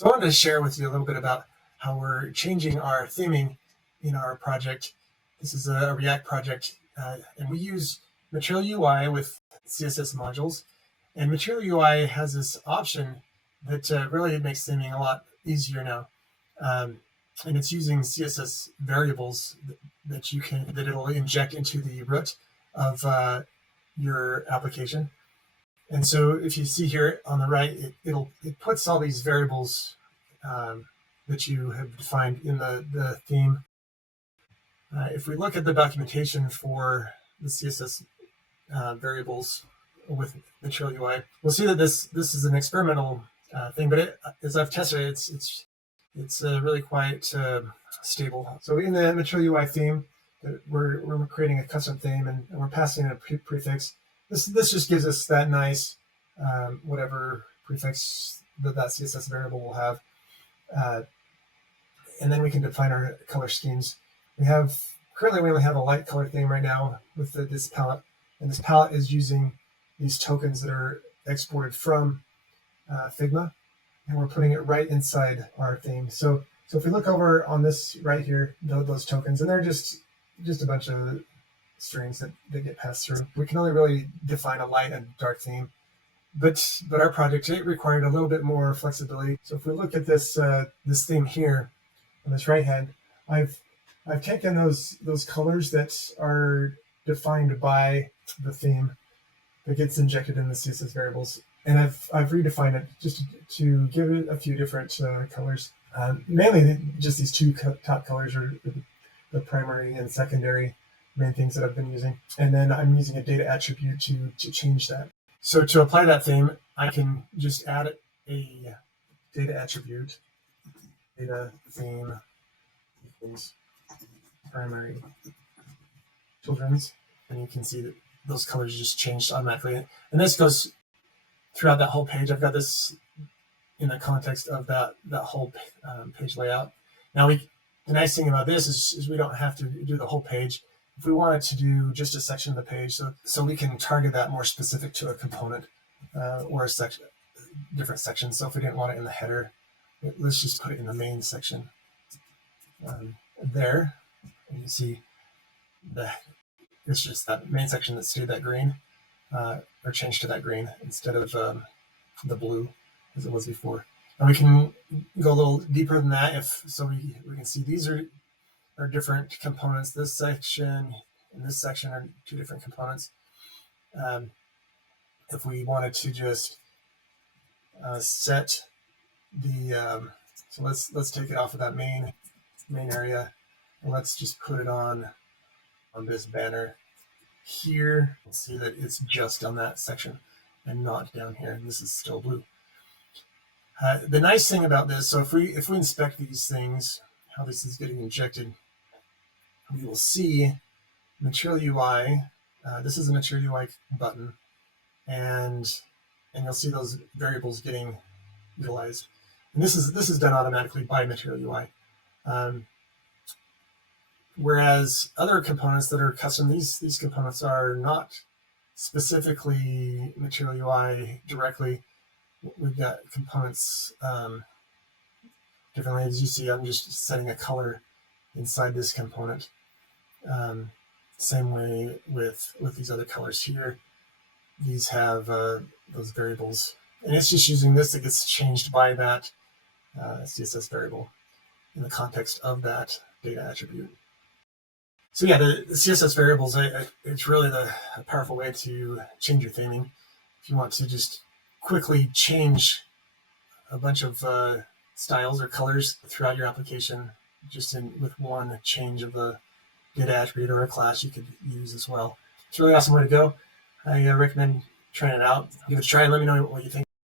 So I wanted to share with you a little bit about how we're changing our theming in our project. This is a React project, and we use Material UI with CSS modules. And Material UI has this option that really makes theming a lot easier now. And it's using CSS variables that it'll inject into the root of your application. And so if you see here on the right, it puts all these variables that you have defined in the theme. If we look at the documentation for the CSS variables with Material UI, we'll see that this is an experimental thing, but as I've tested it, it's really quite stable. So in the Material UI theme, we're creating a custom theme and we're passing in a prefix. This just gives us that nice whatever prefix that CSS variable will have. And then we can define our color schemes. Currently we only have a light color theme right now with this palette. And this palette is using these tokens that are exported from Figma. And we're putting it right inside our theme. So if we look over on this right here, those tokens, and they're just a bunch of strings that get passed through. We can only really define a light and dark theme. But our project, it required a little bit more flexibility. So if we look at this this theme here on this right hand, I've taken those colors that are defined by the theme that gets injected in the CSS variables, and I've redefined it just to give it a few different colors. Mainly just these two top colors are the primary and secondary main things that I've been using. And then I'm using a data attribute to change that. So to apply that theme, I can just add a data attribute, data theme equals primary children's, and you can see that those colors just changed automatically. And this goes throughout that whole page. I've got this in the context of that whole page layout. Now the nice thing about this is we don't have to do the whole page. If we wanted to do just a section of the page, so we can target that more specific to a component or a section, different sections. So if we didn't want it in the header, let's just put it in the main section there. And you see it's just that main section that stayed that green or changed to that green instead of the blue as it was before. And we can go a little deeper than that we can see these are different components. This section and this section are two different components. If we wanted to just set the so let's take it off of that main area and let's just put it on this banner here. We'll see that it's just on that section and not down here, and this is still blue. The nice thing about this, so if we inspect these things, how this is getting injected, we will see Material UI. This is a Material UI button, and you'll see those variables getting utilized. And this is done automatically by Material UI. Whereas other components that are custom, these components are not specifically Material UI directly. We've got components differently. As you see, I'm just setting a color inside this component. Same way with these other colors here. These have those variables, and it's just using this that gets changed by that CSS variable in the context of that data attribute. So yeah, the CSS variables, it's really a powerful way to change your theming. If you want to just quickly change a bunch of styles or colors throughout your application, just with one change of the data attribute or a class you could use as well. It's a really awesome way to go. I recommend trying it out. Give it a try and let me know what you think.